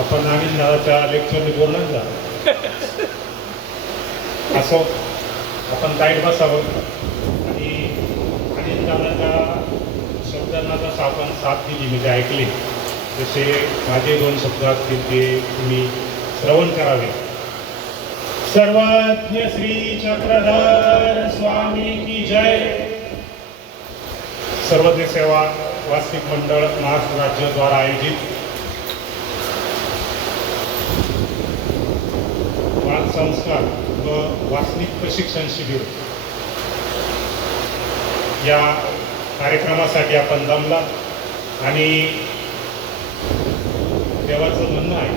आपण अनिल दादाच्या लेक्चरने बोलणार का? असो, आपण ताईट बसावं आणि अनिल दादाच्या शब्दांना जसं आपण साथ दिली म्हणजे ऐकले, जसे माझे 2 शब्द असतील ते तुम्ही श्रवण करावे. सर्वज्ञ श्री चक्रधर स्वामी की जय. सर्वज्ञ सेवा वास्तविक मंडळ महाराष्ट्र राज्य द्वारा आयोजित बाल संस्कार व वासनिक प्रशिक्षण शिबिर या कार्यक्रमासाठी आपण जमला आणि देवाचं म्हणणं आहे,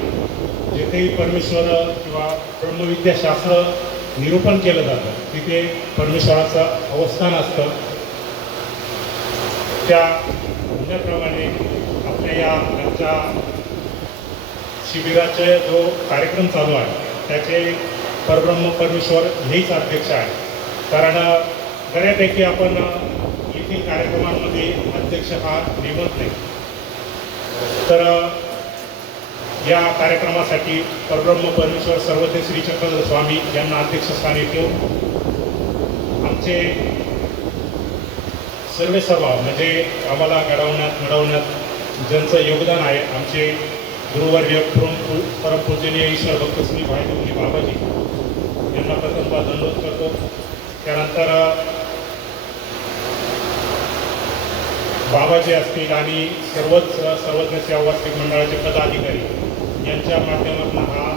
जिथे परमेश्वर किंवा ब्रह्मविद्याशास्त्र निरूपण केलं जातं तिथे परमेश्वराचं अवस्थान असतं. त्या म्हणण्याप्रमाणे आपल्या या आजच्या शिबिराचे जो कार्यक्रम चालू आहे त्याचे परब्रह्म परमेश्वर हेच अध्यक्ष आहे. कारण बऱ्यापैकी आपण येथील कार्यक्रमांमध्ये अध्यक्ष हा नेमत नाही. तर या कार्यक्रमासाठी परब्रह्म परमेश्वर सर्वज्ञ श्री चक्रधर स्वामी यांना अध्यक्षस्थानी ठेवून आमचे सर्व म्हणजे आम्हाला घडवण्यात ज्यांचं योगदान आहे, आमचे गुरुवर्य परमपूजनीय ईश्वर भक्त श्री भाईदेवजी बाबाजी यांना प्रथमतः धन्यवाद करतो. त्यानंतर बाबाजी असतील आणि सर्वज्ञ सेवा वास्तविक मंडळाचे पदाधिकारी यांच्या माध्यमातून हा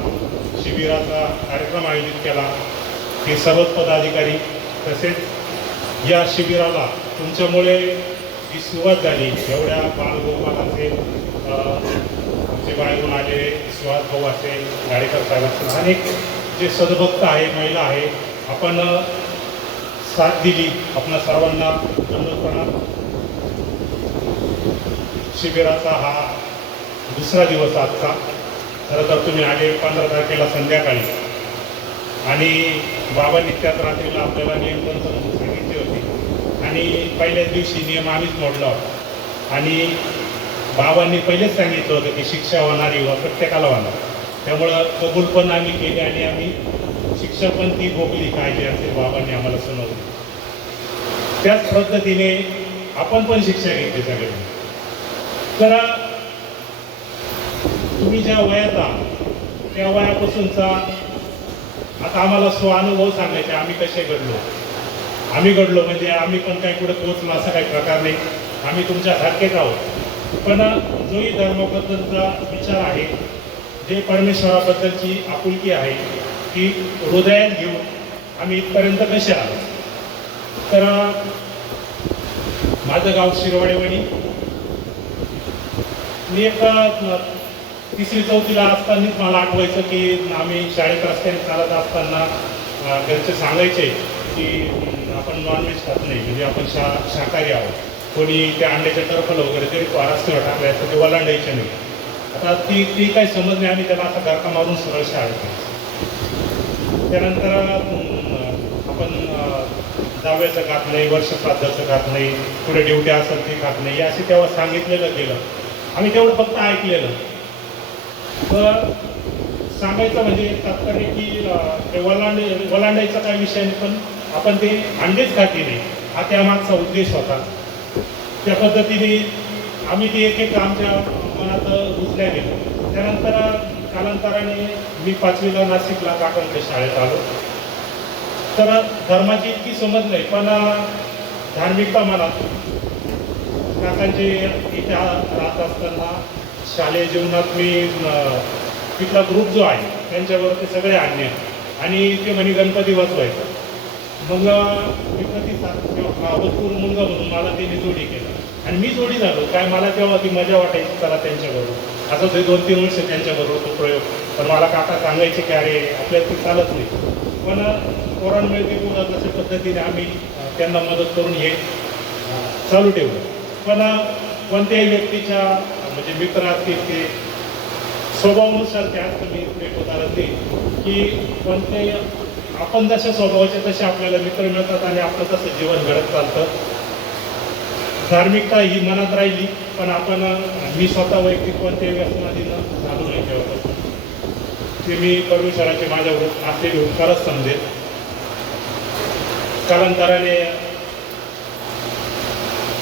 शिबिराचा कार्यक्रम आयोजित केला. हे सर्वच पदाधिकारी तसेच या शिबिराला तुमच्यामुळे जी सुरुवात झाली, एवढ्या बालगोपाल असेल, आमचे बाहेरून आलेले सुहास भाऊ असेल, गाडेकर साहेब असेल, अनेक जे सद्भक्त आहे, महिला आहे, आपण साथ दिली. आपण सर्वांना धन्यवाद. शिबिराचा हा दुसरा दिवस आजचा. खरं तर तुम्ही आले 15 तारखेला संध्याकाळी आणि बाबांनी त्याच रात्रीला आपल्याला नियम पण सांगितले होते आणि पहिल्याच दिवशी नियम आम्हीच मोडला होता आणि बाबांनी पहिलेच सांगितलं होतं की शिक्षा होणारी व प्रत्येकाला होणार. त्यामुळं कबूल पण आम्ही केली आणि आम्ही शिक्षा पण ती भोगली काय जे असेल बाबांनी आम्हाला सुनावली. त्याच पद्धतीने आपण पण शिक्षा घेतली सगळे. तर तुम्ही ज्या वयात आहात त्या वयापासूनचा आता आम्हाला स्वानुभव सांगायचे, आम्ही कसे घडलो. आम्ही घडलो म्हणजे आम्ही पण काही पुढे पोहोचलो असा काही प्रकार नाही. आम्ही तुमच्यासारखेच आहोत. पण जोही धर्माबद्दलचा विचार आहे, जे परमेश्वराबद्दलची आपुलकी आहे ती हृदयात घेऊन आम्ही इथपर्यंत कसे आलो. तर माझं गाव शिरवाडेवाडी. मी एक 3री-4थीला असतानाच मला आठवायचं की आम्ही शाळेत रस्त्याने चालत असताना घरचे सांगायचे की आपण नॉनव्हेज खात नाही, म्हणजे आपण शाकाहारी आहोत. कोणी त्या अंड्याच्या टरफल वगैरे तरी रस्त्यावर टाकायचं ते ओलांडायचे नाही. आता ती काही समज नाही. आम्ही त्याला असा घरका मारून सरळ शाळेत. त्यानंतर आपण दहाव्याचं खात नाही, वर्ष श्राद्धाचं खात नाही, पुढे ड्युटी असेल ते खात नाही, असे तेव्हा सांगितलेलं गेलं. आम्ही तेवढं फक्त ऐकलेलं. तर सांगायचं म्हणजे तात्पर्य की ते ओलांडायचा काही विषय नाही, पण आपण ते अंडेच खाती नाही हा त्यामागचा उद्देश होता. त्या पद्धतीने आम्ही ते एक आमच्या मनात रुजल्या गेलो. त्यानंतर कालांतराने मी 5वीला नाशिकला काकांच्या शाळेत आलो. तर धर्माची इतकी समज नाही, पण धार्मिकता मला काकांचे इथे राहत असताना शालेय जीवनात मी तिथला ग्रुप जो आहे त्यांच्याबरोबर ते सगळे आणणे आणि ते म्हणे गणपती बसवायचं. मग मी भरपूर मुलगा म्हणून मला त्यांनी जोडी केलं आणि मी जोडी झालो. काय मला तेव्हा ती मजा वाटायची चला त्यांच्याबरोबर. असं ते 2-3 वर्ष त्यांच्याबरोबर तो प्रयोग. पण मला काका सांगायचे की अरे आपल्याला ती चालत नाही. पण पोरांमुळे ते तशा पद्धतीने आम्ही त्यांना मदत करून हे चालू ठेवलं. पण कोणत्याही व्यक्तीच्या म्हणजे मित्र असतील ते स्वभावानुसार ते असतं. मी एक उदाहरण देईन की कोणते आपण जशा स्वभावाचे तसे आपल्याला मित्र मिळतात आणि आपलं तसं जीवन घडत चालतं. धार्मिकता ही मनात राहिली, पण आपण मी स्वतः वैयक्तिक कोणत्याही व्यसनाधीन झालो नाही तेव्हापासून. ते मी परमेश्वराचे माझ्यावर असलेले उपकारच समजेल. कालांतराने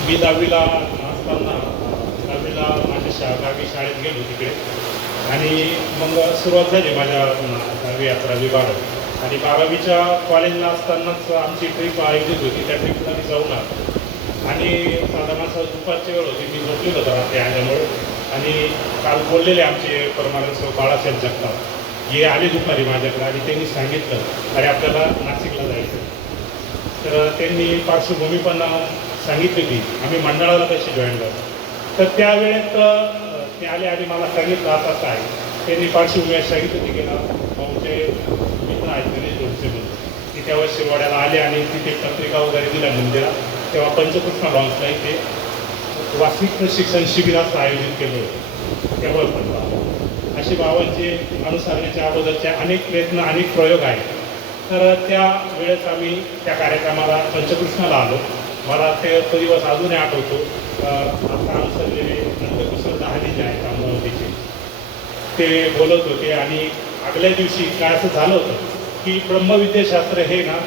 मी 10वीला असताना 10वीला माझ्या गावी शाळेत गेलो तिकडे, आणि मग सुरुवात झाली माझ्या 10वी 11वी 12वी. आणि 12वीच्या कॉलेजला असतानाच आमची ट्रिप आयोजित होती. त्या ट्रिपला मी जाऊन आलो, आणि साधारण दुपारची वेळ होती. मी झोपलेलो होतो रात्री आल्यामुळे, आणि काल बोललेले आमचे परमानंद बाळासाहेब जगताप हे आले दुपारी माझ्याकडे, आणि त्यांनी सांगितलं अरे आपल्याला नाशिकला जायचं. तर त्यांनी पार्श्वभूमी पण सांगितली होती आम्ही मंडळाला कशी जॉईन झालो. तर त्यावेळेत ते आले आणि मला सांगितलं असं आहे. त्यांनी पार्श्वभूमी सांगितली होती की ना भाऊचे मित्र आहेत गणेश जोडसे म्हणून, की तेव्हा शिरवाड्याला आले आणि तिथे पत्रिका वगैरे दिल्या मंदिरात. तेव्हा पंचकृष्ण लॉन्सला इथे वार्षिक प्रशिक्षण शिबिराचं आयोजित केलं होतं. तेव्हा पण अशी बाबांचे अनुसरण्याच्या अगोदरचे अनेक प्रयत्न, अनेक प्रयोग आहेत. तर त्या वेळेस आम्ही त्या कार्यक्रमाला पंचकृष्णाला आलो. मला तो दिवस अजूनही आठवतो. आता अनुसरलेले नंदकिशोर दहाने जे आहेत अमरावतीचे, ते बोलत होते. आणि आगल्या दिवशी काय असं झालं होतं की ब्रह्मविद्याशास्त्र हे ना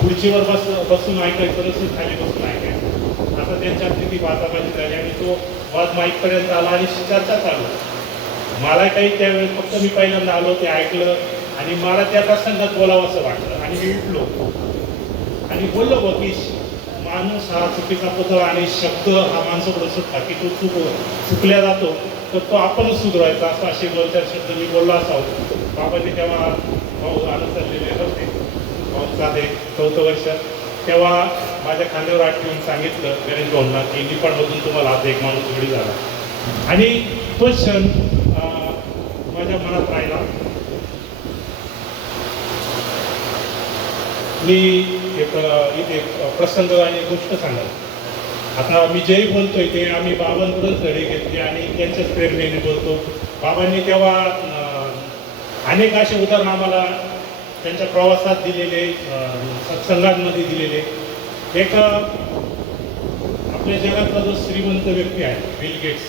खुर्चीवर बसून ऐकायचं, रस्ते खाली बसून ऐकायचं. आता त्यांच्या स्थिती वादाबाजी झाली, आणि तो वाद माईकपर्यंत आला, आणि चर्चा चालू. मला काही त्यावेळेस फक्त मी पहिल्यांदा आलो, ते ऐकलं, आणि मला त्या प्रसंगात बोलावं असं वाटलं. आणि मी उठलो आणि बोललो बघ की माणूस हा चुकीचा पुतळा, आणि शब्द हा माणसाकडे सुटला की तो चुकल्या जातो, तर तो आपणच सुधारायचा. असं असे 2-4 शब्द मी बोललो असावं. बाबांनी तेव्हा भाऊ अनुसरलेले होते, भाऊचा ते 4थं वर्ष. तेव्हा माझ्या खांद्यावर हात ठेवून सांगितलं गणेश भाऊंना की निपाणमधून तुम्हाला आज एक माणूस जोडी झाला. आणि तो क्षण माझ्या मनात राहिला. मी इथे प्रसंग आणि गोष्ट सांगाल. आता मी जेही बोलतोय ते आम्ही बाबांकडूनच धडे घेतले, आणि त्यांच्याच प्रेरणेने बोलतो. बाबांनी तेव्हा अनेक असे उदाहरण आम्हाला त्यांच्या प्रवासात दिलेले, सत्संगांमध्ये दिलेले. एक आपल्या जगातला जो श्रीमंत व्यक्ती आहे बिल गेट्स,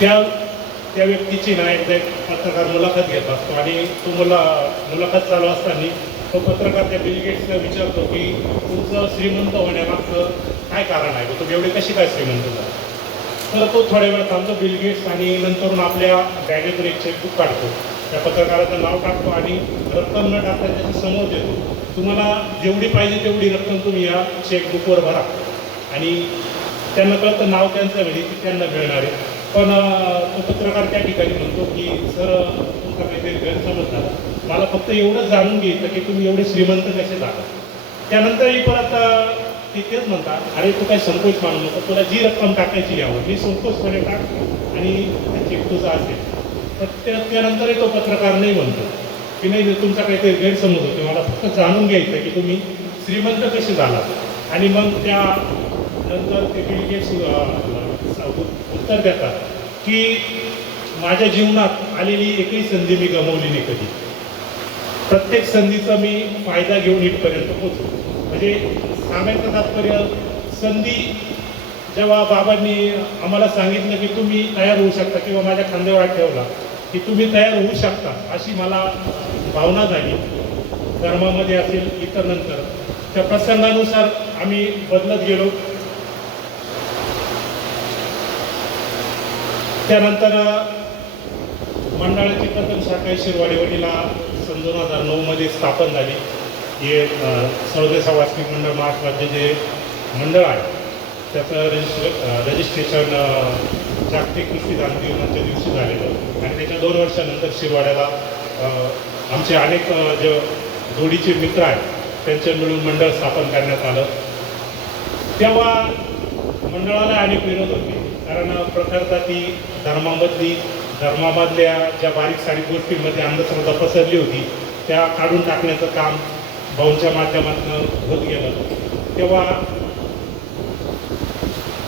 त्या व्यक्तीची ना एकदा पत्रकार मुलाखत घेत असतो, आणि तो मुलाखत चालू असताना तो पत्रकार त्या बिल गेट्सला विचारतो की तुमचं श्रीमंत होण्यामागचं काय कारण आहे, तुम्ही एवढे कशी काय श्रीमंत झाला. तर तो थोड्या वेळ थांबतो बिल गेट्स, आणि नंतरून आपल्या बॅगेतून एक चेकबुक काढतो, त्या पत्रकाराचं नाव टाकतो, आणि रक्कम न टाकता त्याच्या समोर देतो. तुम्हाला जेवढी पाहिजे तेवढी रक्कम तुम्ही या चेकबुकवर भरा. आणि त्यांना कळतं नाव त्यांचं म्हणजे की त्यांना मिळणार आहे. पण तो पत्रकार त्या ठिकाणी म्हणतो की सर तुमचा काहीतरी गैरसमज झाला, मला फक्त एवढंच जाणून घ्यायचं की तुम्ही एवढे श्रीमंत कसे झाला. त्यानंतरही परत ते तेच म्हणतात, अरे तू काही संकोच मानू नको, तुला जी रक्कम टाकायची यावर मी संकोचपणे टाक, आणि चेक तुझा असेल. तर त्यानंतरही तो पत्रकार नाही म्हणतो की नाही तुमचा काहीतरी गैरसमज होतो, मला फक्त जाणून घ्यायचं की तुम्ही श्रीमंत कसे झाला. आणि मग त्यानंतर ते बिल गेट्स उत्तर देतात की माझ्या जीवनात आलेली एकही संधी मी गमावली नाही कधी. प्रत्येक संधीचा मी फायदा घेऊन इथपर्यंत पोहोचलो. म्हणजे सांगायचं तात्पर्य, संधी जेव्हा बाबांनी आम्हाला सांगितलं की तुम्ही तयार होऊ शकता, किंवा माझ्या खांद्यावर हात ठेवला की तुम्ही तयार होऊ शकता, अशी मला भावना झाली. धर्मामध्ये असेल इतर नंतर त्या प्रसंगानुसार आम्ही बदलत गेलो. त्यानंतर मंडळाची प्रथम शाखा शिरवाडेवाडीला सन 2009 स्थापन झाली. हे सर्वदेशा वाचनिक मंडळ महाराष्ट्र राज्य जे मंडळ आहे त्याचं रजिस्ट्रेशन जागतिक कुस्तीदान दिनाच्या दिवशी झालेलं, आणि त्याच्या 2 वर्षानंतर शिरवाड्याला आमचे अनेक जे जोडीचे मित्र आहेत त्यांच्या मिळून मंडळ स्थापन करण्यात आलं. तेव्हा मंडळाला अनेक विरोध होते, कारण प्रखरता ती धर्मामधल्या ज्या बारीक सारीक गोष्टींमध्ये अंधश्रद्धा पसरली होती त्या काढून टाकण्याचं काम भाऊंच्या माध्यमातून होत गेलं. तेव्हा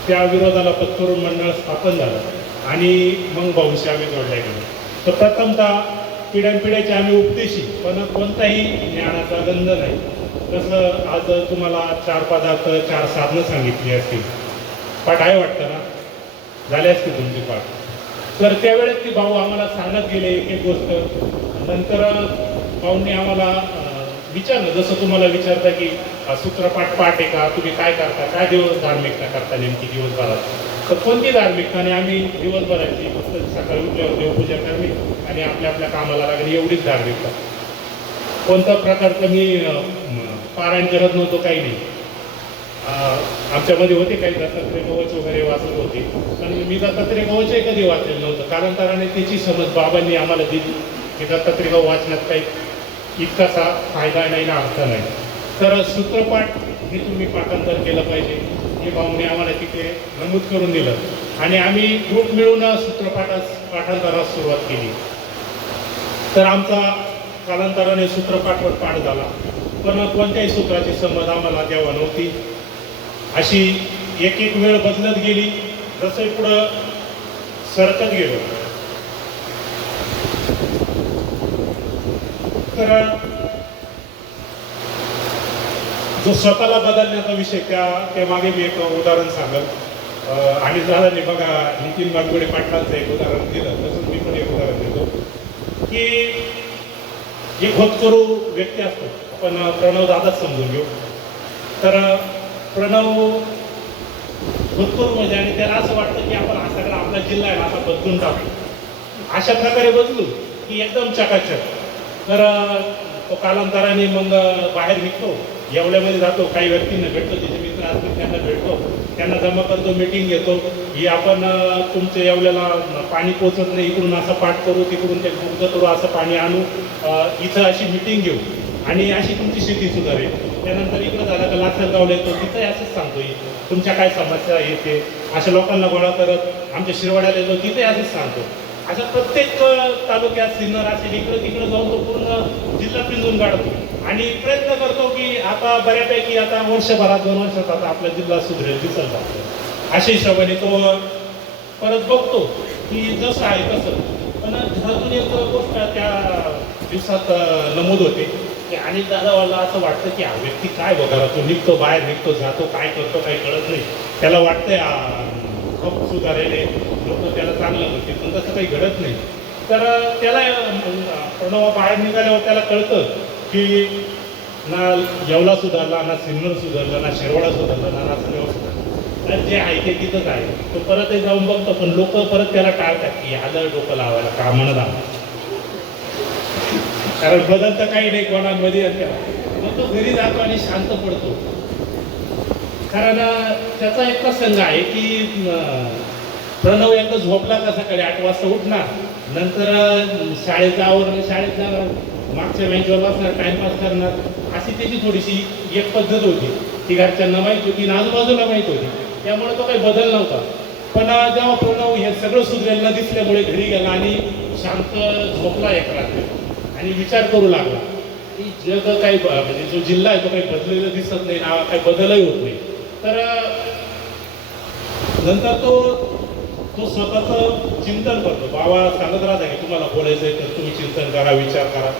त्या विरोधाला पत्करून मंडळ स्थापन झालं, आणि मग भाऊंशी आम्ही जोडल्या गेलो. तर प्रथमतः पिढ्यानपिढ्याचे आम्ही उपदेशी, पण कोणताही ज्ञानाचा गंध नाही. तसं आज तुम्हाला 4 पदार्थ 4 साधनं सांगितली असतील, पाठ आहे वाटतं ना, झाली असते तुमची पाठ. तर त्यावेळेस ती भाऊ आम्हाला सांगत गेले एक एक गोष्ट. नंतर भाऊंनी आम्हाला विचारलं, जसं तुम्हाला विचारता की सूत्रपाठ पाठ आहे का, तुम्ही काय करता, काय दिवस धार्मिकता करता नेमकी दिवसभरात. तर कोणती धार्मिकताने आम्ही दिवसभराची फक्त सकाळी उठल्यावर देवपूजा करणे आणि आपल्या आपल्या कामाला लागणे एवढीच धार्मिकता. कोणत्या प्रकारचं मी पारायण करत नव्हतो, काही नाही. आमच्यामध्ये होते काही दत्तात्रय कवच वगैरे वाचत होते, पण मी दत्तात्रय कवचही कधी वाचलेलं नव्हतं. कालांतराने त्याची समज बाबांनी आम्हाला दिली की दत्तात्रय कवच वाचण्यात काही इतकासा फायदा नाही ना अर्थ नाही. तर सूत्रपाठ हे तुम्ही पाठांतर केलं पाहिजे हे भाऊने आम्हाला तिथे नमूद करून दिलं आणि आम्ही ग्रुप मिळून पाठांतरास सुरुवात केली. तर आमचा कालांतराने सूत्रपाठवर पाठ झाला, पण कोणत्याही सूत्राची समज आम्हाला तेव्हा नव्हती. अशी एक एक वेळ बदलत गेली. जसं पुढं सरकत गेलो तर जो स्वतःला बदलण्याचा विषय त्या मागे मी एक उदाहरण सांगेल. आणि झालं बघा, नितीन बागवडे पाटलांचं एक उदाहरण दिलं, तसंच मी पण एक उदाहरण देतो की एक होतकरू व्यक्ती असतो. आपण प्रणव दादाच समजून घेऊ. तर प्रणव होतकरू म्हणजे, आणि त्याला असं वाटतं की आपण हा सगळा आपला जिल्हा आहे असा बदलून टाकू, अशा प्रकारे बदलू की एकदम चकाचक. तर तो कालांतराने मग बाहेर निघतो, येवल्यामध्ये जातो, काही व्यक्तींना भेटतो, त्याचे मित्र असतील त्यांना भेटतो, त्यांना जमा करतो, मीटिंग घेतो ही आपण तुमच्या येवल्याला पाणी पोचत नाही, इकडून असं पाठ करू, तिकडून ते मुक्त करू, असं पाणी आणू, इथं अशी मीटिंग घेऊ आणि अशी तुमची शेती सुधारेल. त्यानंतर इकडं झालं का लासलगावला येतो, तिथंही असंच सांगतो तुमच्या काय समस्या येते, अशा लोकांना गोळा करत आमच्या शिरवाड्याला येतो, तिथेही असंच सांगतो. अशा प्रत्येक तालुक्यात सिन्नर असेल इकडं तिकडं जाऊन तो पूर्ण जिल्हा पिंजून काढतो आणि प्रयत्न करतो की आता बऱ्यापैकी आता वर्षभरात 2 वर्षात आता आपला जिल्हा सुधरेल दिसत जातो. अशा हिशोबाने तो परत बघतो की जसं आहे तसं. पण घरातून एक गोष्ट त्या दिवसात नमूद होते की अनेक दादावाला असं वाटतं की हा व्यक्ती काय घरातून निघतो, बाहेर निघतो, जातो, काय करतो काही कळत नाही. त्याला वाटतंय खूप सुधारेले लोक त्याला चांगलं म्हणतील, पण तसं काही घडत नाही. तर त्याला प्रणव बाहेर निघाल्यावर त्याला कळतं की ना येवला सुधारला, ना सिन्नर सुधारला, ना शिरवाडा सुधारला, ना नाचगाव सुधारला, जे आहे ते तिथंच आहे. तो परतही जाऊन बघतो, पण लोक परत त्याला टाळतात की आलं डोकं लावायला का म्हणत, कारण बदल तर काही नाही कोणामध्ये. मग तो घरी जातो आणि शांत पडतो. कारण त्याचा एक प्रसंग आहे की प्रणव एकदा झोपला का सकाळी 8 वाजता उठणार, नंतर शाळेत आवरलं, शाळेत जाणार, मागच्या बेंचवर बसणार, टाइमपास करणार, अशी त्याची थोडीशी एक पद्धत होती. ती घरच्यांना माहीत होती आणि आजूबाजूला माहीत होती, त्यामुळे तो काही बदल नव्हता. पण जेव्हा प्रणव हे सगळं सुधरेल न दिसल्यामुळे घरी गेला आणि शांत झोपला एक रात्री आणि विचार करू लागला की जग काही म्हणजे जो जिल्हा आहे तो काही बदलेलं दिसत नाही ना, काही बदलही होत नाही. तर नंतर तो स्वतःचं चिंतन करतो. बाबा सांगत राहता की तुम्हाला बोलायचं आहे तर तुम्ही चिंतन करा, विचार करा.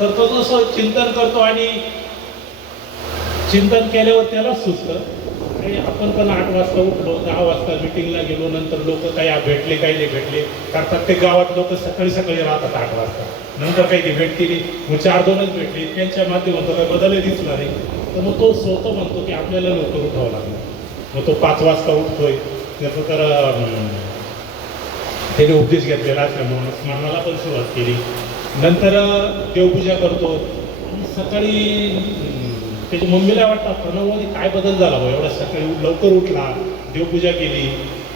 तर तो तसं चिंतन करतो आणि चिंतन केल्यावर त्याला सुचतं आणि आपण पण 8 वाजता उठलो, 10 वाजता मिटिंगला गेलो, नंतर लोक काही भेटले काही नाही भेटले, कारण प्रत्येक गावात लोक सकाळी सकाळी राहतात 8 वाजता, नंतर काही ते भेटतील, मग 4-2च भेटली, त्यांच्या माध्यमातून काही बदलही दिसला नाही. तर मग तो स्वतः म्हणतो की आपल्याला लवकर उठावं लागलं. मग तो 5 वाजता उठतोय. त्याचं तर त्याने उपदेश घेतलेला असल्यामुळे स्मरणाला पण सुरुवात केली. नंतर देवपूजा करतो आणि सकाळी त्याच्या मम्मीला वाटतं प्रणवमध्ये काय बदल झाला बा, एवढा सकाळी लवकर उठला, देवपूजा केली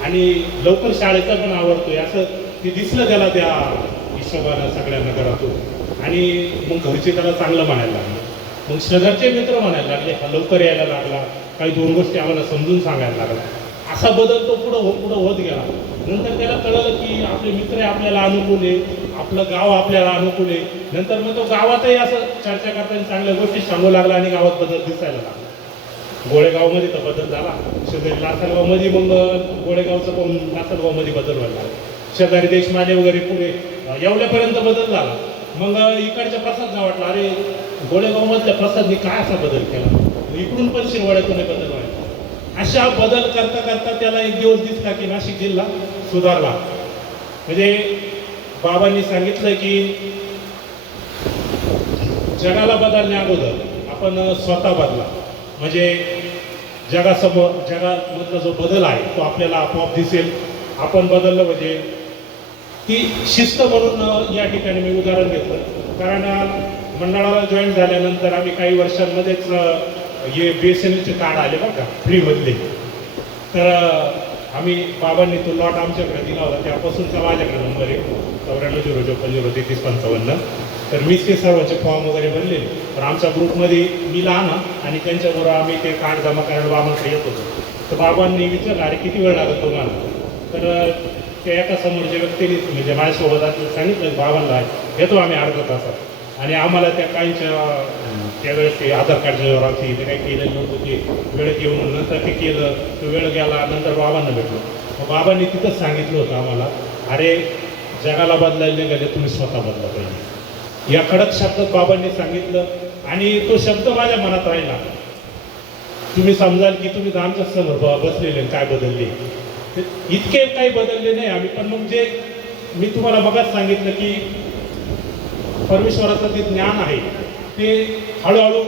आणि लवकर शाळेचा पण आवडतोय असं ते दिसलं त्याला त्या हिशोबानं सगळ्यांना घरातून. आणि मग घरचे त्याला चांगलं म्हणायला लागले, मग शेजारचे मित्र म्हणायला लागले, हा लवकर यायला लागला, काही 2 गोष्टी आम्हाला समजून सांगायला लागला. असा बदल तो पुढं होत गेला. नंतर त्याला कळलं की आपले मित्र आपल्याला अनुकूल आहे, आपलं गाव आपल्याला अनुकूल आहे. नंतर मग तो गावातही असं चर्चा करताना चांगल्या गोष्टी सांगू लागला आणि गावात बदल दिसायला लागला. गोळेगावमध्ये तर बदल झाला, शेजारी लासलगावमध्ये मग गोळेगावचं पण लासलगावमध्ये बदल व्हायला लागला, शेजारी देशमाने वगैरे पुढे येवल्यापर्यंत बदल झाला. मग इकडच्या प्रसादला वाटला अरे गोळेगावमधल्या प्रसादने काय असा बदल केला, इकडून पण शिरवाड्यातून बदल व्हायला. अशा बदल करता करता त्याला एक दिवस दिसला की नाशिक जिल्हा सुधारला. म्हणजे बाबांनी सांगितलं की जगाला बदलण्या अगोदर आपण स्वतः बदला. म्हणजे जगामधला जो बदल आहे तो आपल्याला आपोआप दिसेल. आपण बदललं म्हणजे ती शिस्त म्हणून या ठिकाणी मी उदाहरण घेतलं. कारण मंडळाला जॉईन झाल्यानंतर आम्ही काही वर्षांमध्येच हे BSNLचे कार्ड आले बरं का, फ्रीमधले. तर आम्ही बाबांनी तो लॉट आमच्याकडे दिला होता, त्यापासूनचा माझ्याकडे नंबर आहे 9404033355. तर मीच ते सर्वांचे फॉर्म वगैरे भरले. पण आमच्या ग्रुपमध्ये मी लहान आणि त्यांच्याबरोबर आम्ही ते कार्ड जमा करायला बाबांकडे येत होतो. तर बाबांनी विचारलं, अरे किती वेळ लागत तुम्हाला? तर त्या एका समोरच्या व्यक्तीने म्हणजे माझ्यासोबत सांगितलं बाबांना येतो आम्ही अर्धा तासात. आणि आम्हाला त्या काहींच्या त्यावेळेस ते आधार कार्डच्या व्यवहाराची ते काही केलं नव्हतं, ते वेळेत येऊन नंतर ते केलं, तो वेळ गेला, नंतर बाबांना भेटलो. मग बाबांनी तिथंच सांगितलं होतं आम्हाला, अरे जगाला बदलायला निघाले, तुम्ही स्वतः बदला पाहिजे. या कडक शब्दात बाबांनी सांगितलं आणि तो शब्द माझ्या मनात राहिला. तुम्ही समजाल की तुम्ही आमच्या समोर बसलेले काय बदलले. इतके काही बदलले नाही आम्ही, पण मग जे मी तुम्हाला मगाच सांगितलं की परमेश्वराचं जे ज्ञान आहे ते हळूहळू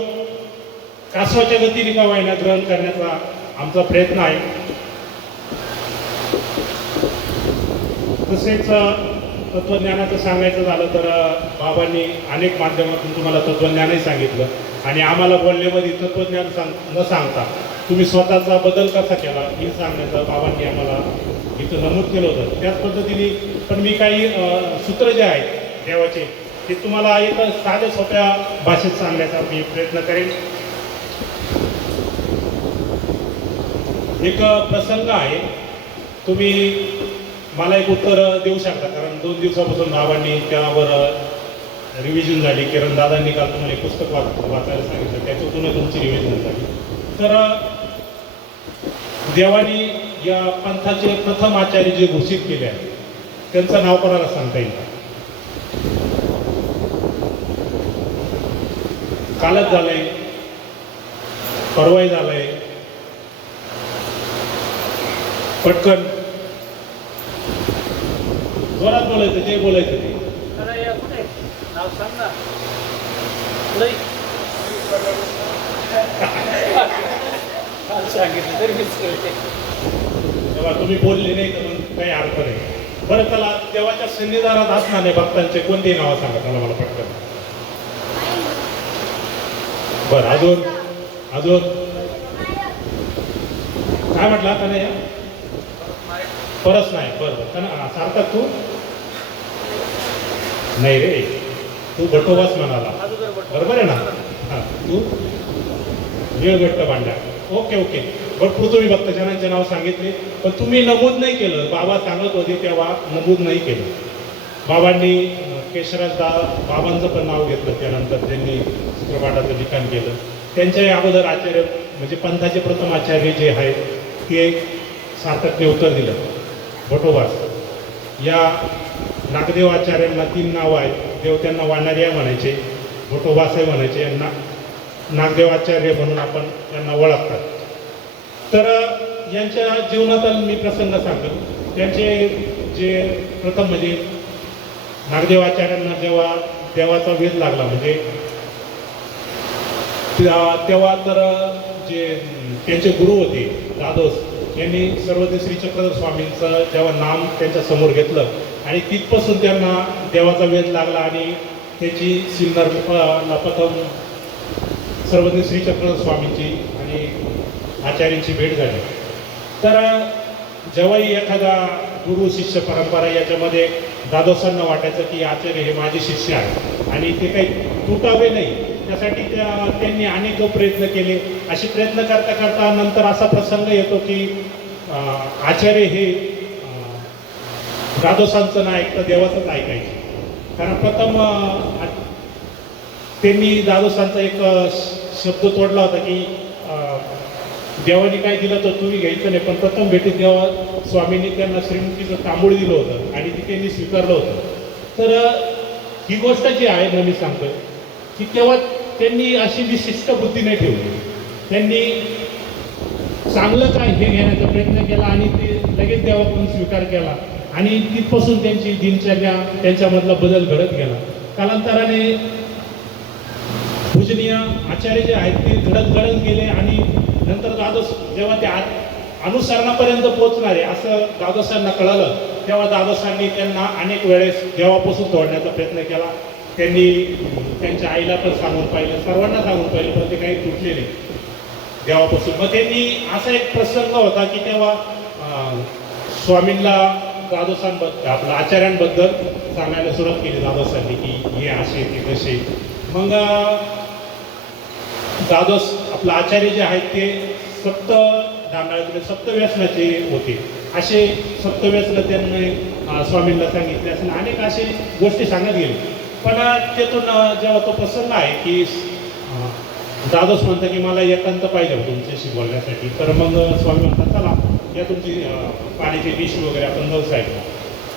कासवाच्या गतीने का व्हायना ग्रहण करण्याचा आमचा प्रयत्न आहे. तसेच तत्वज्ञानाचं सांगायचं झालं तर बाबांनी अनेक माध्यमातून तुम्हाला तत्वज्ञानही सांगितलं आणि आम्हाला बोलण्यामध्ये तत्वज्ञान न सांगता तुम्ही स्वतःचा बदल कसा केला हे सांगण्याचं बाबांनी आम्हाला इथं नमूद केलं होतं. त्याच पद्धतीने पण मी काही सूत्र जे आहेत देवाचे ते तुम्हाला एक साध्या सोप्या भाषेत सांगण्याचा मी प्रयत्न करेन. एक प्रसंग आहे, तुम्ही मला एक उत्तर देऊ शकता, कारण 2 दिवसापासून बाबांनी त्यावर रिव्हिजन झाली. किरण दादांनी काल तुम्हाला एक पुस्तक वाचायला सांगितलं, त्याच्यातूनच तुमची रिव्हिजन झाली. तर देवानी या पंथाचे प्रथम आचार्य जे घोषित केले आहे त्यांचं नाव कोणाला सांगता येईल? कालच झालंय, परवाही झालंय, पटकन जोरात बोलायचं, जे बोलायचं ते. नाव सांग ना. सांगितलं तरी तेव्हा तुम्ही बोलले नाही तर मग काही अर्थ नाही. बरं, त्याला देवाच्या सन्निधानात असणार नाही भक्तांचे कोणतेही नाव सांगा त्याला मला पटकन. बरं, अजून अजून काय म्हटलं आता नाही परस नाही. बरं सार्थक तू नाही रे, तू भटोबाच म्हणाला, बरोबर आहे ना? हां, तू वेळघट्ट भांड्या. Okay okay. भरपूर तुम्ही भक्तजनांचे नाव सांगितले पण तुम्ही नमूद नाही केलं. बाबा सांगत होते तेव्हा नमूद नाही केलं. बाबांनी केशराजदा बाबांचं पण नाव घेतलं, त्यानंतर त्यांनी चित्रपाठाचं लिखाण केलं. त्यांच्याही अगोदर आचार्य म्हणजे पंथाचे प्रथम आचार्य जे आहेत ते सार्थकने उत्तर दिलं, भटोबास. या नागदेव आचार्यांना 3 नावं आहेत. देव त्यांना वाणार्या म्हणायचे, भटोबासही म्हणायचे, यांना नागदेवाचार्य म्हणून आपण त्यांना ओळखतात. तर यांच्या जीवनातील मी प्रसंग सांगतो. त्यांचे जे प्रथम म्हणजे नागदेवाचार्यांना जेव्हा देवाचा वेध लागला म्हणजे तेव्हा तर जे त्यांचे गुरु होते दादोस यांनी सर्वज्ञ श्री चक्रधर स्वामींचं जेव्हा नाम त्यांच्या समोर घेतलं आणि तिथपासून त्यांना देवाचा वेध लागला आणि त्याची सिन्नरला प्रथम सर्वज्ञ श्री चक्रधर स्वामींची आणि आचार्यांची भेट झाली. तर जेव्हाही एखादा गुरु शिष्य परंपरा याच्यामध्ये दादोसांना वाटायचं की आचार्य हे माझे शिष्य आहेत आणि ते काही तुटावे नाही, त्यासाठी त्यांनी अनेक प्रयत्न केले. असे प्रयत्न करता करता नंतर असा प्रसंग येतो की आचार्य हे दादोसांचं नाही ऐकतं, देवाचंच ऐकायचे. कारण प्रथम त्यांनी दादोसांचा एक शब्द तोडला होता की देवाने काय दिलं तर तुम्ही घ्यायचं नाही, पण प्रथम भेटीत देवा स्वामींनी त्यांना श्रीमुखीचं तांबूळ दिलं होतं आणि ती त्यांनी स्वीकारलं होतं. तर ही गोष्ट जी आहे ना मी सांगतो की तेव्हा त्यांनी अशी विशिष्ट बुद्धी नाही ठेवली. त्यांनी चांगलं काय हे घेण्याचा प्रयत्न केला आणि ते लगेच देवाकडून स्वीकार केला आणि तिथपासून त्यांची दिनचर्या त्यांच्यामधला बदल घडत गेला. कालांतराने पूजनीय आचार्य जे आहेत ते घडत गेले आणि नंतर द्वादश जेव्हा ते अनुसरणापर्यंत पोहोचणारे असं द्वादशांना कळालं, तेव्हा द्वादशांनी त्यांना अनेक वेळेस देवापासून तोडण्याचा प्रयत्न केला. त्यांनी त्यांच्या आईला पण सांगून पाहिलं, सर्वांना सांगून पाहिलं, पण ते काही तुटले नाही देवापासून. मग त्यांनी असा एक प्रसंग होता की तेव्हा स्वामींना द्वादशांबद्दल आपल्या आचार्यांबद्दल सांगायला सुरुवात केली द्वादशांनी की हे असे ते कसे. मग द्वादश आपलं आचार्य जे आहेत ते सप्तव्यसनाचे होते. असे सप्तव्यसन त्यांनी स्वामींना सांगितले असेल, अनेक असे गोष्टी सांगत गेले. पण त्यातून जेव्हा तो प्रसंग आहे की द्वादश म्हणतं की मला एकांत पाहिजे तुमच्याशी बोलण्यासाठी, तर मग स्वामी म्हणतात चला या तुमची पाण्याची डिश वगैरे आपण जाऊ साईडला.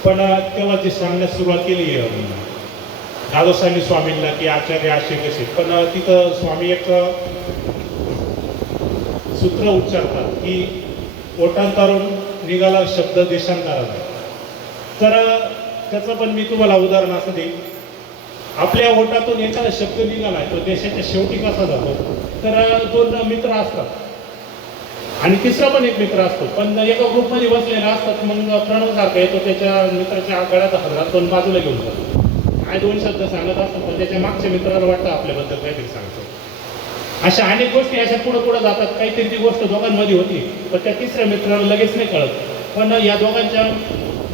पण तेव्हा जी सांगण्यास सुरुवात केली द्वादशांनी स्वामींना की आचार्य असे कसे, पण तिथं स्वामी एक सूत्र उच्चारतात की ओटांतरून निघाला शब्द देशांतराचा. तर त्याचं पण मी तुम्हाला उदाहरण असं देईन. आपल्या ओटातून एखादा शब्द निघाला तो देशाच्या शेवटी कसा जातो, तर दोन मित्र असतात आणि तिसरा पण एक मित्र असतो, पण एका ग्रुपमध्ये बसलेला असतात. मग प्रणवसारखा येतो त्याच्या मित्राच्या गळ्यात हातात दोन बाजूला घेऊन जातो, काय दोन शब्द सांगत असतात, पण त्याच्या मागच्या मित्राला वाटतं आपल्याबद्दल काहीतरी सांगतो. अशा अनेक गोष्टी अशा पुढे जातात. काहीतरी ती गोष्ट दोघांमध्ये होती, पण त्या तिसऱ्या मित्राला लगेच नाही कळत. पण या दोघांच्या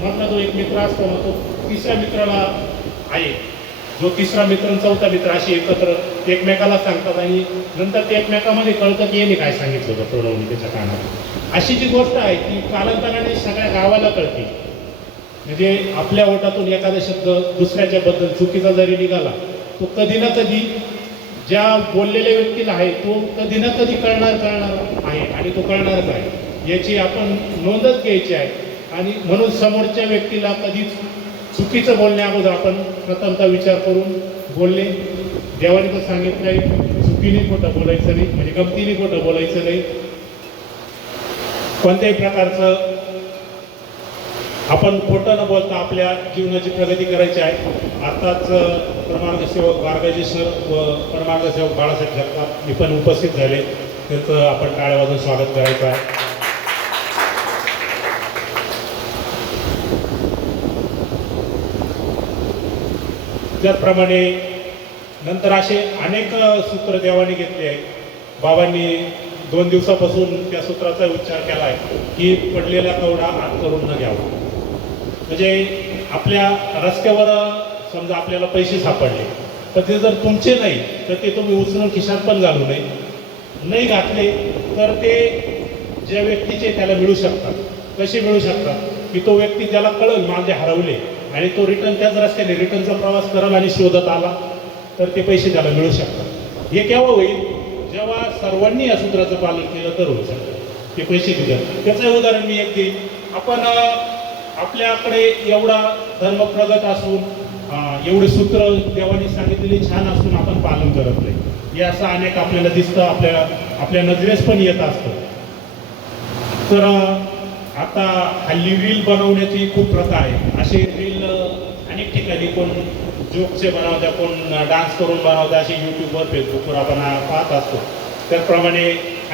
मधला जो एक मित्र असतो ना, तो तिसऱ्या मित्राला आहे, जो तिसरा मित्र आणि चौथा मित्र अशी एकत्र एकमेकाला सांगतात आणि नंतर ते एकमेकामध्ये कळतं की यांनी काय सांगितलं होतं प्रणवनी त्याच्या कानात. अशी जी गोष्ट आहे ती कालांतराने सगळ्या गावाला कळते. म्हणजे आपल्या ओटातून एखादा शब्द दुसऱ्याच्या बद्दल चुकीचा जरी निघाला, तो कधी ना कधी ज्या बोललेल्या व्यक्तीला आहे तो कधी ना कधी कळणार आहे आणि तो कळणारच आहे, याची आपण नोंदच घ्यायची आहे. आणि म्हणून समोरच्या व्यक्तीला कधीच चुकीचं बोलण्या अगोदर आपण प्रथमतः विचार करून बोलणे. देवाने तर सांगितलं आहे चुकीने खोटं बोलायचं नाही, म्हणजे गमतीने खोटं बोलायचं नाही. कोणत्याही प्रकारचं आपण खोटं न बोलता आपल्या जीवनाची प्रगती करायची आहे. आताच परमार्थ सेवक गार्गाजी सर व परमार्थ सेवक बाळासाहेब जगताप मी पण उपस्थित झाले, त्याचं आपण टाळ्या वाजवून स्वागत करायचं आहे. त्याचप्रमाणे नंतर असे अनेक सूत्र देवाने घेतले आहेत. बाबांनी 2 दिवसापासून त्या सूत्राचा उच्चार केला आहे की पडलेला कवडा आत करून न घ्यावा. म्हणजे आपल्या रस्त्यावर समजा आपल्याला पैसे सापडले, तर ते जर तुमचे नाही तर ते तुम्ही उचलून खिशात पण घालू नये. नाही घातले तर ते ज्या व्यक्तीचे त्याला मिळू शकतात. कसे मिळू शकतात की तो व्यक्ती ज्याला कळलं माझे हरवले आणि तो रिटर्न त्याच रस्त्याने रिटर्नचा प्रवास करल आणि शोधत आला तर ते पैसे त्याला मिळू शकतात. हे केव्हा होईल, जेव्हा सर्वांनी या सूत्राचं पालन केलं तर होऊ शकतं, ते पैसे दिले. त्याचं उदाहरण मी एक देईन. आपण आपल्याकडे एवढा धर्म प्रगत असून एवढे सूत्र देवाने सांगितलेली छान असून आपण पालन करत नाही, हे असं अनेक आपल्याला दिसतं, आपल्या नजरेस पण येत असतं. तर आता हल्ली रील बनवण्याची खूप प्रथा आहे. असे रील अनेक ठिकाणी कोण जोकचे बनवतात, कोण डान्स करून बनवतात, असे यूट्यूबवर फेसबुकवर आपण पाहत असतो. त्याचप्रमाणे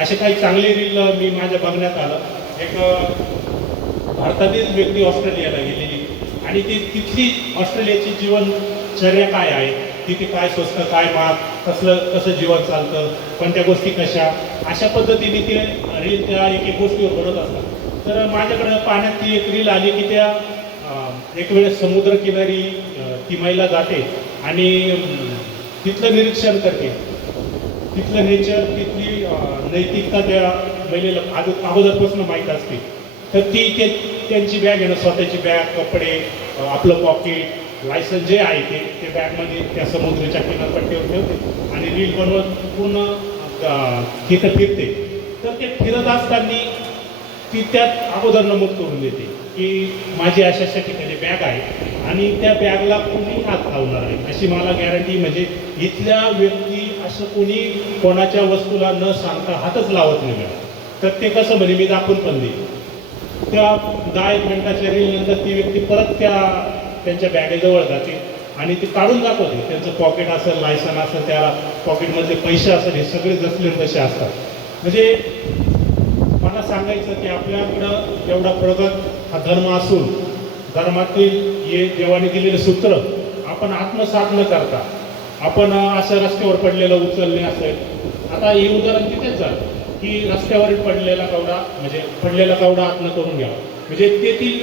असे काही चांगले रील मी माझ्या बघण्यात आलं. एक भारतातील व्यक्ती ऑस्ट्रेलियाला गेलेली आणि ती तिथली ऑस्ट्रेलियाची जीवनचर्या काय आहे, तिथे काय स्वस्त काय महाग, कसं जीवन चालतं, कोणत्या गोष्टी कशा, अशा पद्धतीने ते रील त्या एक गोष्टीवर बनवत असतात. तर माझ्याकडं पाण्यात ती एक रील आली की त्या एक वेळेस समुद्रकिनारी ती महिला जाते आणि तिथलं निरीक्षण करते, तिथलं नेचर, तिथली नैतिकता त्या महिलेला अगोदरपासून माहीत असते. तर ती त्यांची बॅग आहे ना, स्वतःची बॅग, कपडे, आपलं पॉकेट, लायसन्स जे आहे ते बॅगमध्ये त्या समुद्राच्या किनारपट्टीवर ठेवते आणि रील बनवत पूर्ण तिथं फिरते. तर ते फिरत असताना ती त्यात अगोदर नमूद करून देते की माझी अशा ठिकाणी बॅग आहे आणि त्या बॅगला कोणी हात लावणार आहे अशी मला गॅरंटी. म्हणजे इथल्या व्यक्ती असं कोणी कोणाच्या वस्तूला न सांगता हातच लावत नाही. तर ते कसं म्हणे मी दाखवून पण देईन. त्या 10-1 मिनिटाच्या रीलनंतर ती व्यक्ती परत त्यांच्या बॅगेजवळ जाते आणि ती काढून दाखवते. त्यांचं पॉकेट असेल, लायसन असेल, त्या पॉकेटमधले पैसे असेल, हे सगळे जसले तसे असतात. म्हणजे मला सांगायचं की आपल्याकडं एवढा प्रगत हा धर्म असून धर्मातील हे देवाने दिलेले सूत्र आपण आत्मसात न करता आपण असं रस्त्यावर पडलेलं उचलणे असेल. आता हे उदाहरण तिथेच झालं की रस्त्यावर पडलेला कवडा आत्म करून घ्यावा. म्हणजे तेथील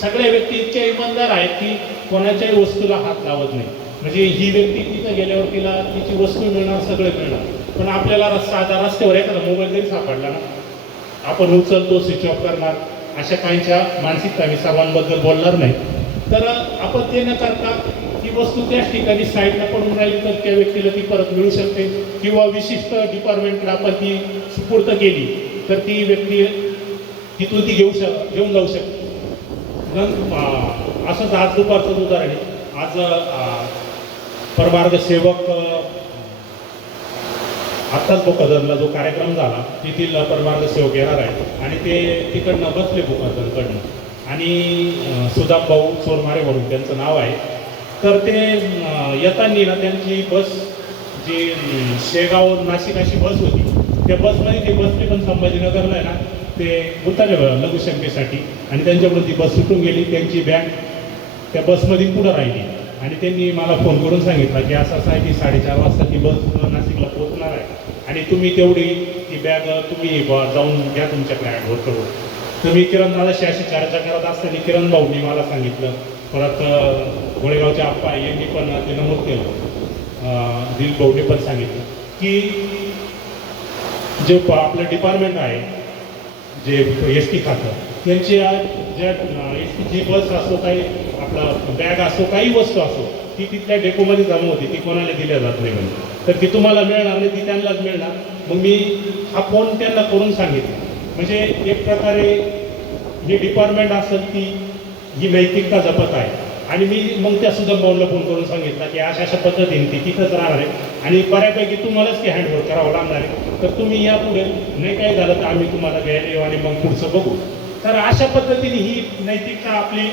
सगळ्या व्यक्ती इतक्या इमानदार आहेत की कोणाच्याही वस्तूला हात लावत नाही. म्हणजे ही व्यक्ती तिथं गेल्यावर तिला तिची वस्तू मिळणार, सगळे मिळणार. पण आपल्याला रस्त्यावर एखादा मोबाईल जरी सापडला ना, आपण उचलतो, स्विच ऑफ करणार. अशा काहींच्या मानसिकता मी सर्वांबद्दल बोलणार नाही. तर आपण ते न करता ती वस्तू त्याच ठिकाणी साईडला पडून राहिली तर त्या व्यक्तीला ती परत मिळू शकते, किंवा विशिष्ट डिपार्टमेंटला आपण ती सुपूर्द केली तर ती व्यक्ती तिथून ती घेऊन जाऊ शकते. असंच आज दुपारचं उदाहरण आहे. आज परमार्ग सेवक आत्ताच बोकाजनला जो कार्यक्रम झाला तेथील परमार्ग सेवक येणार आहे आणि ते तिकडनं बसले बोकाजनकडनं आणि सुदाम भाऊ चोरमारे म्हणून त्यांचं नाव आहे. तर ते येताना ना त्यांची बस जी शेगाव नाशिक अशी बस होती, त्या बसमध्ये ते बसले पण संभाजीनगरला आहे ना ते उतरले लघुशंकेसाठी आणि त्यांच्याकडून ती बस सुटून गेली. त्यांची बॅग त्या बसमध्ये पुढं राहिली आणि त्यांनी मला फोन करून सांगितलं की असं आहे की 4:30 वाजता ती बस नाशिकला पोहोचणार आहे आणि तुम्ही तेवढी ती बॅग तुम्ही जाऊन घ्या तुमच्या क्लायंटवर. तर मी किरण दादाशी अशी चर्चा करत असताना किरण भाऊंनी मला सांगितलं, परत गोळेगावच्या आप्पा यांनी पण ते नमूद केलं, दिलीप भाऊंनी पण सांगितलं की जे आपलं डिपार्टमेंट आहे जे एस टी खातं त्यांची ज्या एस टीची बस असो, काही आपला बॅग असो, काही वस्तू असो, ती तिथल्या डेपोमध्ये जमा होती, ती कोणाला दिल्या जात नाही म्हणजे. तर ती तुम्हाला मिळणार नाही, ती त्यांनाच मिळणार. मग मी हा फोन त्यांना करून सांगितलं. म्हणजे एक प्रकारे ही डिपार्टमेंट असेल ती ही नैतिकता जपत आहे. आणि मी मग त्या सुद्धा भाऊला फोन करून सांगितलं की अशा पद्धतीने ती तिथंच राहणार आहे आणि बऱ्यापैकी तुम्हालाच ती हँडओव्हर करावं लागणार आहे. तर तुम्ही यापुढे नाही काही झालं तर आम्ही तुम्हाला घ्यायला येऊ आणि मग पुढचं बघू. तर अशा पद्धतीने ही नैतिकता आपली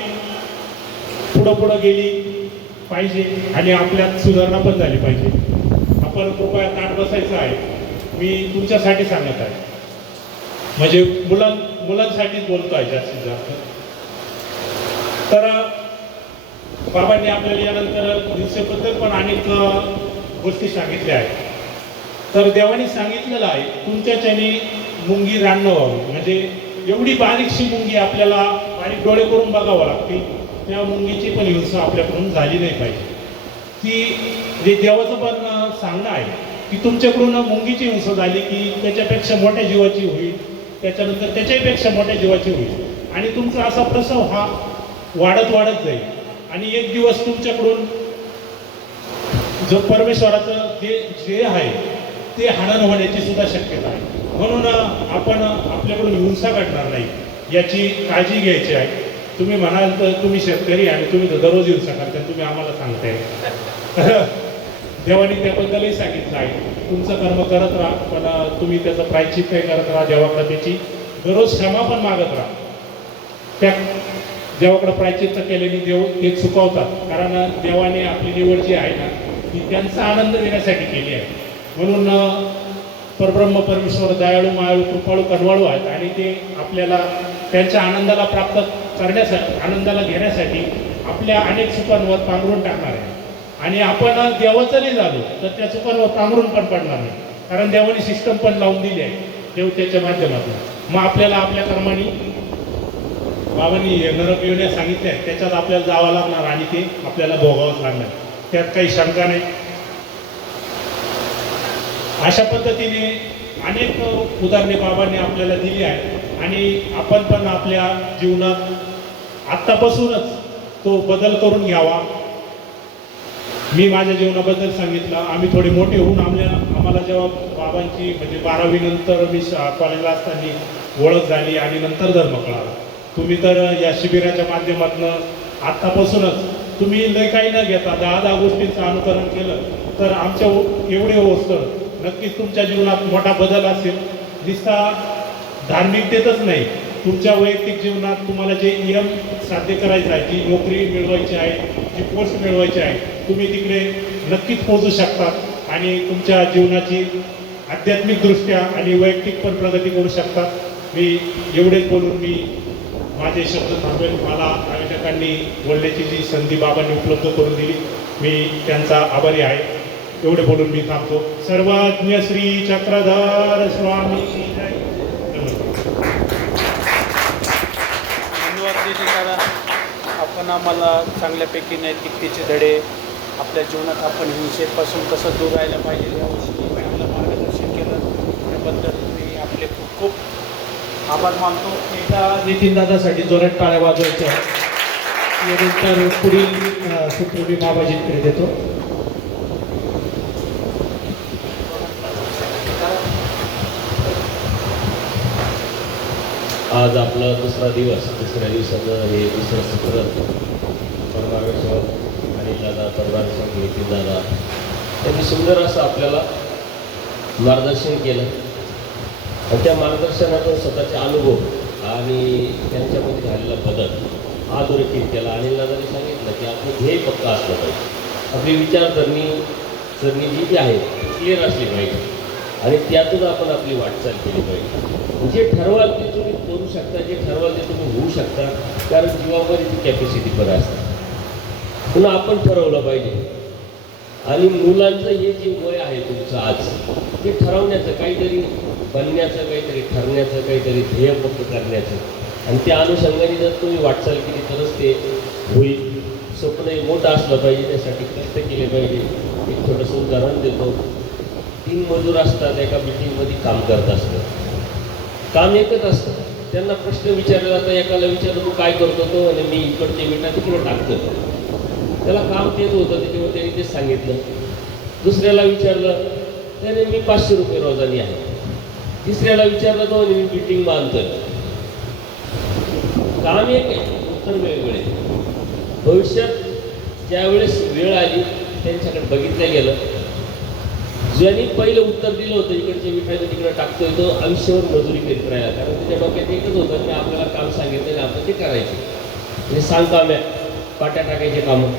पुढं गेली पाहिजे आणि आपल्यात सुधारणा पण झाली पाहिजे. आपण कृपया ताट बसायचं आहे. मी तुमच्यासाठी सांगत आहे, म्हणजे मुलांसाठीच बोलतो आहे जास्तीत जास्त. तर बाबांनी आपल्याला यानंतर दिवसेबद्दल पण अनेक गोष्टी सांगितल्या आहेत. तर देवाने सांगितलेलं आहे तुमच्याच्याने मुंगी रान व्हावी. म्हणजे एवढी बारीकशी मुंगी आपल्याला बारीक डोळे करून बघावं लागते, त्या मुंगीची पण हिंसा आपल्याकडून झाली नाही पाहिजे. ती देवाचं पण सांगणं आहे की तुमच्याकडून मुंगीची हिंसा झाली की त्याच्यापेक्षा मोठ्या जीवाची होईल, त्याच्यानंतर त्याच्यापेक्षा मोठ्या जीवाची होईल आणि तुमचा असा प्रसव हा वाढत जाईल आणि एक दिवस तुमच्याकडून जो परमेश्वराचं जे आहे ते हनन होण्याची सुद्धा शक्यता आहे. म्हणून आपण आपल्याकडून हिंसा घडणार नाही याची काळजी घ्यायची आहे. तुम्ही म्हणाल तर तुम्ही शेतकरी आणि तुम्ही दररोज हिंसा करता, तुम्ही आम्हाला सांगताय. देवाने त्याबद्दलही सांगितलं आहे तुमचं कर्म करत राहा, पण तुम्ही त्याचं प्रायश्चित्त करत राहा. देवाकडे त्याची दररोज क्षमा पण मागत राहा. त्या देवाकडे प्रायश्चित्त केल्याने देव ते चुकवतात, कारण देवाने आपली निवड जी आहे ना ती त्यांचा आनंद देण्यासाठी केली आहे. म्हणून परब्रह्म परमेश्वर दयाळू, मायाळू, कृपाळू, कनवाळू आहेत आणि ते आपल्याला त्यांच्या आनंदाला प्राप्त करण्यासाठी, आनंदाला घेण्यासाठी आपल्या अनेक चुकांवर पांघरून टाकणार आहे. आणि आपण देवाचं नाही झालो तर त्या चुकांवर पांघरून पण पडणार नाही, कारण देवाने सिस्टम पण लावून दिली आहे देवतेच्या माध्यमातून. मग आपल्याला आपल्या कर्माने बाबांनी नरक योन्या सांगितल्या त्याच्यात आपल्याला जावं लागणार आणि ते आपल्याला भोगावंच लागणार, त्यात काही शंका नाही. अशा पद्धतीने अनेक उदाहरणे बाबांनी आपल्याला दिली आहे आणि आपण पण आपल्या जीवनात आत्तापासूनच तो बदल करून घ्यावा. मी माझ्या जीवनाबद्दल सांगितलं. आम्ही थोडे मोठे होऊन आम्हाला जेव्हा बाबांची म्हणजे 12वी नंतर मी कॉलेजला असताना ओळख झाली आणि नंतर धर्म कळाला. तुम्ही तर या शिबिराच्या माध्यमातून आत्तापासूनच तुम्ही लय काही न घेता 10 गोष्टींचं अनुकरण केलं तर आमच्या एवढे होस तर नक्कीच तुमच्या जीवनात मोठा बदल असेल. दिसता धार्मिकतेतच नाही, तुमच्या वैयक्तिक जीवनात तुम्हाला जे नियम साध्य करायचं आहे, जी नोकरी मिळवायची आहे, जी पोस्ट मिळवायची आहे, तुम्ही तिकडे नक्कीच पोहोचू शकतात आणि तुमच्या जीवनाची आध्यात्मिकदृष्ट्या आणि वैयक्तिक पण प्रगती करू शकतात. मी एवढेच बोलून मी माझे शब्द थांबवेल. मला आयोजकांनी बोलण्याची जी संधी बाबांनी उपलब्ध करून दिली, मी त्यांचा आभारी आहे. एवढे बोलून मी थांबतो. सर्वज्ञ श्री चक्रधर स्वामी जय. धन्यवाद दिदी दादा. आपण आम्हाला चांगल्यापैकी नैतिकतेचे धडे, आपल्या जीवनात आपण हिंसेपासून कसं दूर राहायला पाहिजे या गोष्टी आम्हाला मार्गदर्शन केलं. त्याबद्दल मी आपले खूप खूप आभार मानतो. एकदा नितीन दादासाठी जोरात टाळ्या वाजवायच्या. यानंतर पुढील सूत्र मी बाबाजींकडे देतो. आज आपला दुसरा दिवस, दुसऱ्या दिवसाचं हे दुसरं सत्र परमार्गेश्वर आणि दादा परमार्गेश्वर नितीन दादा त्यांनी सुंदर असं आपल्याला मार्गदर्शन केलं आणि त्या मार्गदर्शनातून स्वतःचे अनुभव आणि त्यांच्यामध्ये झालेला बदल हा अधोरेखित केला. आणि दादाने सांगितलं की आपलं ध्येय पक्का असलं पाहिजे, आपली विचारसरणी जी आहे क्लिअर असली पाहिजे आणि त्यातून आपण आपली वाटचाल केली पाहिजे. जे ठरवाल ते तुम्ही करू शकता, जे ठरवाल ते तुम्ही होऊ शकता, कारण जीवामध्ये ती कॅपॅसिटी पण असते. पुन्हा आपण ठरवलं पाहिजे. आणि मुलांचं हे जे वय आहे तुमचं आज, ते ठरवण्याचं, काहीतरी बनण्याचं, काहीतरी ठरण्याचं, काहीतरी ध्येय पक्क करण्याचं आणि त्या अनुषंगाने जर तुम्ही वाटचाल केली तरच ते होईल. स्वप्नही मोठं असलं पाहिजे, त्यासाठी कष्ट केले पाहिजे. एक छोटंसं उदाहरण देतो. 3 मजूर असतात, एका बिल्डिंगमध्ये काम करत असतात. काम एकच असतं. त्यांना प्रश्न विचारला जाता, एकाला विचारलं तू काय करतो, तो आणि मी इकडचे विटा तिकडे टाकतो. त्याला काम तेच होतं, त्याच्यामुळे त्यांनी तेच सांगितलं. दुसऱ्याला विचारलं त्याने मी 500 रुपये रोजानी आहे. तिसऱ्याला विचारलं तो आणि मी बिल्डिंग बांधतोय. काम एक आहे, उत्तर वेगवेगळे. भविष्यात ज्यावेळेस वेळ आली त्यांच्याकडे बघितलं गेलं, ज्यांनी पहिलं उत्तर दिलं होतं इकडचे विठायचं तिकडे टाकतोय, तो आयुष्यावर मजुरी करीत राहिला. कारण त्याच्या डोक्यात एकच होतं की आपल्याला काम सांगितलं आणि आपण ते करायचे, म्हणजे सांगकाम्या पाट्या टाकायचे कामं.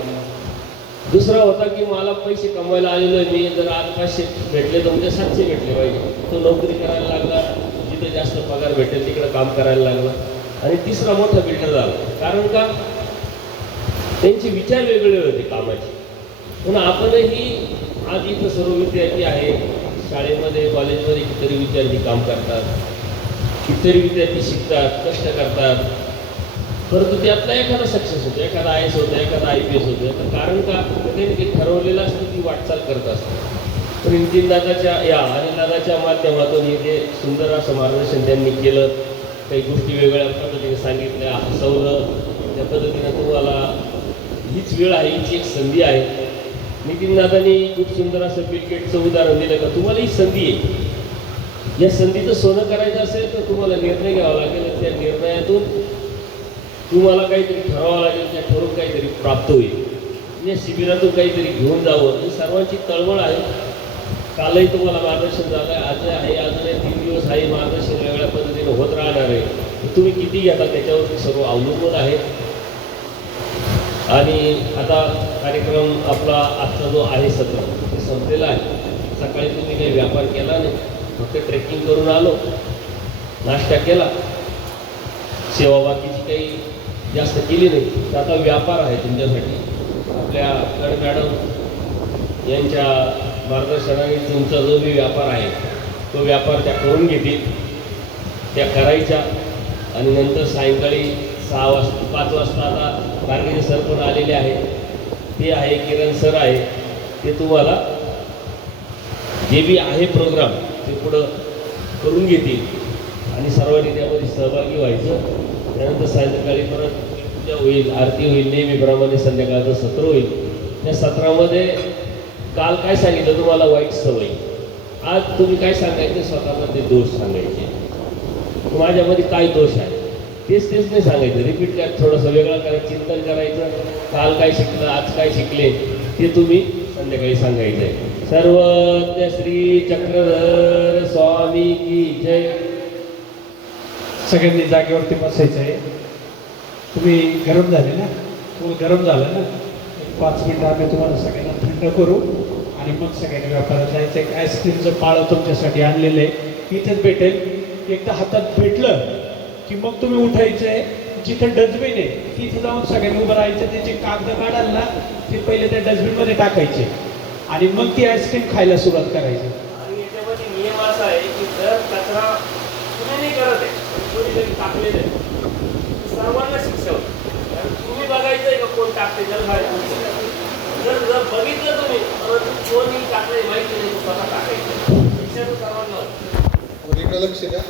दुसरा होता की मला पैसे कमवायला आलेलो आहे, मी जर आज 500 भेटले तर उद्या 700 भेटले पाहिजे. तो नोकरी करायला लागला, जिथं जास्त पगार भेटेल तिकडं काम करायला लागला. आणि तिसरा मोठा बिल्डर झाला. कारण का त्यांचे विचार वेगळे होते कामाचे. म्हणून आपणही आज इथं सर्व विद्यार्थी आहे, शाळेमध्ये कॉलेजमध्ये कितीतरी विद्यार्थी काम करतात, कितीतरी विद्यार्थी शिकतात, कष्ट करतात, परंतु त्यातला एखादा सक्सेस होतो, एखादा IAS होतो, एखादा IPS होतो. कारण का त्यांनी ते ठरवलेलं असतं, ती वाटचाल करत असतात. पण नितीन दादाच्या या आणि दादाच्या माध्यमातून हे जे सुंदर असं मार्गदर्शन त्यांनी केलं, काही गोष्टी वेगवेगळ्या पद्धतीने सांगितल्या, हसवलं. त्या पद्धतीनं तुम्हाला हीच वेळ आहे, हीच एक संधी आहे. नितीन दादांनी खूप सुंदर असं बिल गेट्सचं उदाहरण दिलं का तुम्हाला ही संधी आहे. या संधीचं सोनं करायचं असेल तर तुम्हाला निर्णय घ्यावा लागेल. त्या निर्णयातून तुम्हाला काहीतरी ठरवावं लागेल, त्या ठरवून काहीतरी प्राप्त होईल. या शिबिरातून काहीतरी घेऊन जावं ही सर्वांची तळमळ आहे. कालही तुम्हाला मार्गदर्शन झालं आहे, आज आहे, अजूनही 3 दिवस आहे. मार्गदर्शन वेगळ्या पद्धतीने होत राहणार आहे. तुम्ही किती घेता त्याच्यावरती सर्व अवलंबून आहे. आणि आता कार्यक्रम आपला आजचा जो आहे सत्र ते संपलेला आहे. सकाळी तुम्ही काही व्यापार केला नाही, फक्त ट्रेकिंग करून आलो, नाश्ता केला, सेवा बाकीची काही जास्त केली नाही. तर आता व्यापार आहे तुमच्यासाठी. आपल्या कड मॅडम यांच्या मार्गदर्शनाने तुमचा जो बी व्यापार आहे तो व्यापार त्या करून घेतील, त्या करायच्या. आणि नंतर सायंकाळी 5 वाजता आता गाडगेचे सर पण आलेले आहेत, ते आहे किरण सर आहे, ते तुम्हाला जे बी आहे प्रोग्राम ते पुढं करून घेतील आणि सर्वांनी त्यामध्ये सहभागी व्हायचं. त्यानंतर सायंकाळी परत पूजा होईल, आरती होईल, नेहमीप्रमाणे संध्याकाळचं सत्र होईल. त्या सत्रामध्ये काल काय सांगितलं तुम्हाला, वाईट सवय. आज तुम्ही काय सांगायचे, स्वतःचा ते दोष सांगायचे. माझ्यामध्ये काय दोष आहे तेच नाही सांगायचं, रिपीट करा, थोडंसं वेगळं करायचं, चिंतन करायचं. काल काय शिकलं, आज काय शिकले ते तुम्ही संध्याकाळी सांगायचं आहे. सर्वज्ञ श्री चक्रधर स्वामी की जय. सगळ्यांनी जागेवरती बसायचं आहे. तुम्ही गरम झाले ना, तुम्हाला गरम झालं ना, एक 5 मिनिटं आम्ही तुम्हाला सगळ्यांना थंड करू आणि मग सगळ्यांनी व्यापारात जायचं. एक आईस्क्रीमचं पाळं तुमच्यासाठी आणलेलं आहे, इथेच भेटेल. एकदा हातात भेटलं की मग तुम्ही उठायचं आहे. जिथं डस्टबिन आहे तिथे जाऊन सगळ्यांनी उभं राहायचं. त्याचे कागद काढाल ना, ते पहिले त्या डस्टबिनमध्ये टाकायचे आणि मग ती आईस्क्रीम खायला सुरुवात करायची. आणि याच्यामध्ये नियम असा आहे की जर कचरा तुम्ही नाही करत आहे, कोणी जरी टाकलेलं आहे, सर्वांना शिक्षा होते. कारण तुम्ही बघायचं आहे का कोण टाकते, त्याला जर बघितलं तुम्ही परंतु कोणी टाकलंय माहिती नाही, स्वतः टाकायचं, शिक्षा तर सर्वांना होते. इकडे लक्ष द्या.